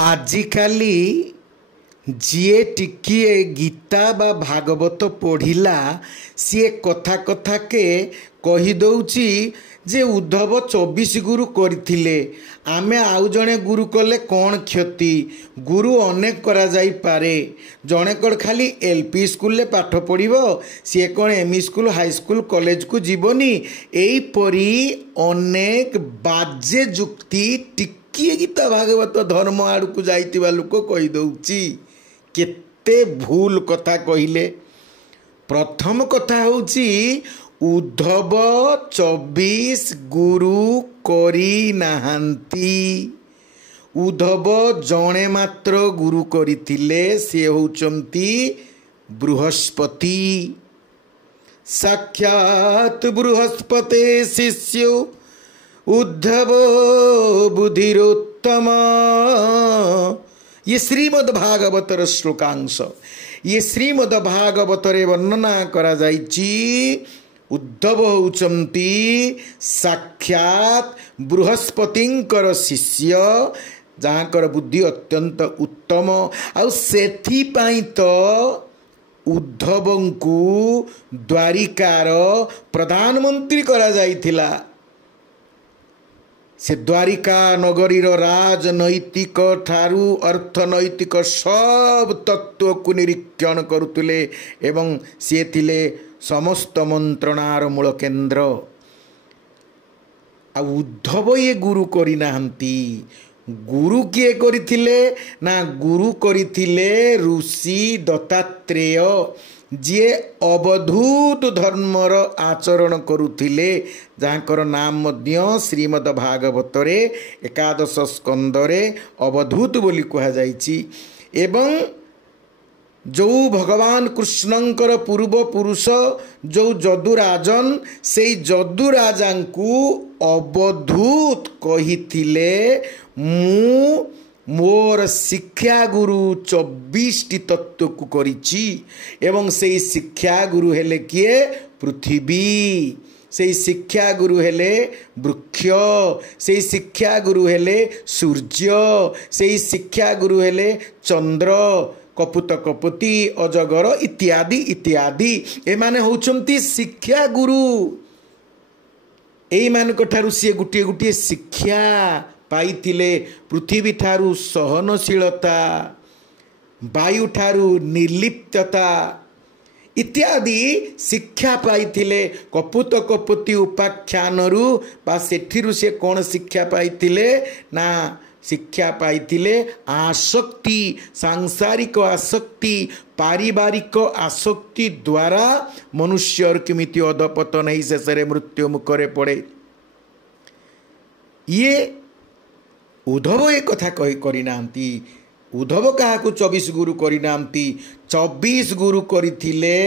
आजिकाली जीए टिकिए गीता बा भागवत पढ़िला सी कथा कथा के कहीदौची जे उद्धव 24 गुरु करथिले आमे आउ जणे गुरु कले कौन क्षति गुरु अनेक करा जाई पारे जणे कड़ खाली एलपी स्कूल ले पाठ पढ़िबो सी कौन ME school high school college को जीवनी एई परी अनेक बाजे जुक्ति टिकिए गीता भागवत धर्म आड़ को जाइतिबा लोक कही दउची केते भूल कथा कहिले। प्रथम कथा होची उद्धव 24 गुरु करी नाहांती। उद्धव जणे मात्र गुरु करिथिले से होचंती बृहस्पति। साक्षात बृहस्पते शिष्यो उद्धव बुद्धिरोत्तम। ये श्रीमद् भागवतर श्लोकांश ये श्रीमद् भागवतरे वर्णना करा जाइछि। उद्धव होचंती साक्षात बृहस्पतिंकर शिष्य जहाँकर बुद्धि अत्यंत उत्तम आ सेथि पाई तो उद्धवंकु द्वारिकार प्रधानमंत्री करा जाइथिला। से द्वारिका नगरीर राजनैतिक ठारू अर्थनैतिक सब तत्व को निरीक्षण करुले एवं सी थिले समस्त मंत्रणार मूल केन्द्र। आ उद्धव ये गुरु करी नाहंती। गुरु किए करिथिले ना गुरु करिथिले ऋषि दत्तात्रेय जे अवधूत धर्मर आचरण करुथिले जहाँकर नाम मध्य श्रीमद् भागवतरे एकादश स्कंदरे अवधूत बोली कहा जाइछि। एवं जो भगवान कृष्णंकर पूर्व पुरुष जो जदुराजन से जदुराजा को अवधूत कहिथिले मु मोर शिक्षा गुरु 24 तत्व को करिछि एवं से शिक्षा गुरु हेले किए पृथ्वी से शिक्षा गुरु हेले वृक्ष से शिक्षा गुरु हेले सूर्य से शिक्षा गुरु हेले चंद्र कपुत कपुती अजगर इत्यादि इत्यादि एमाने होचंती शिक्षा गुरु। एई मानक ठारु से गुटिए गुटिए शिक्षा पाइथिले। पृथ्वी ठारू सहनशीलता वायु ठारू निर्लिप्तता इत्यादि शिक्षा पाइथिले। कपुत कपुती उपाख्यानरू बा सेठिरू से कौन शिक्षा पाइथिले ना शिक्षा पाइथिले आसक्ति सांसारिक आसक्ति पारिवारिक आसक्ति द्वारा मनुष्यर केमिति अधपतन ही शेष मृत्यु मुखरे पड़े। ये उद्धव एक कथा करी नांती। उद्धव क्या 24 गुरु करी नांती। 24 गुरु करिथिले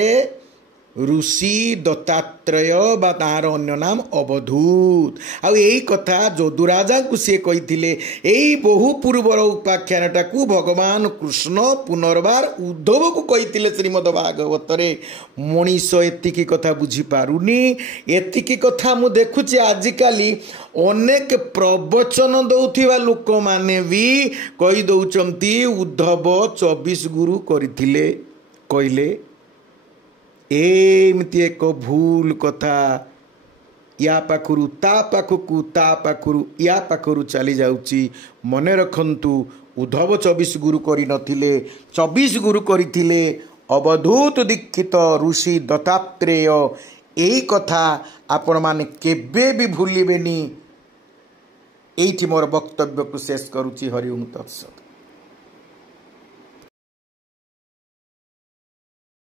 ऋषि दत्तात्रेय बा तार अन्य नाम अवधूत। आउ यही कथा जदुराजा को सी कही यही बहु पूर्वर उपाख्यानटा को भगवान कृष्ण पुनर्बार उद्धव को कही श्रीमद् भागवतरे। मनीष एतिकी कथा बुझी पारुनी। एतिकी कथा मु देखुची आजिकाली अनेक प्रवचन दौथिबा लोक माने भी कही दौचंती उद्धव 24 गुरु करिथिले कहले। एमती एक भूल कथा या पाखरु ता पाखकु ता पाखरु या पाखरु चली जाउची। मने रखंतु उद्धव 24 गुरु करी नथिले 24 गुरु करिथिले अवधूत दीक्षित ऋषि दत्तात्रेय। एई कथा आपण माने केबे भी भूलिबेनी। एइठी मोर वक्तव्य को शेष करूची। हरि ओम तत्सत।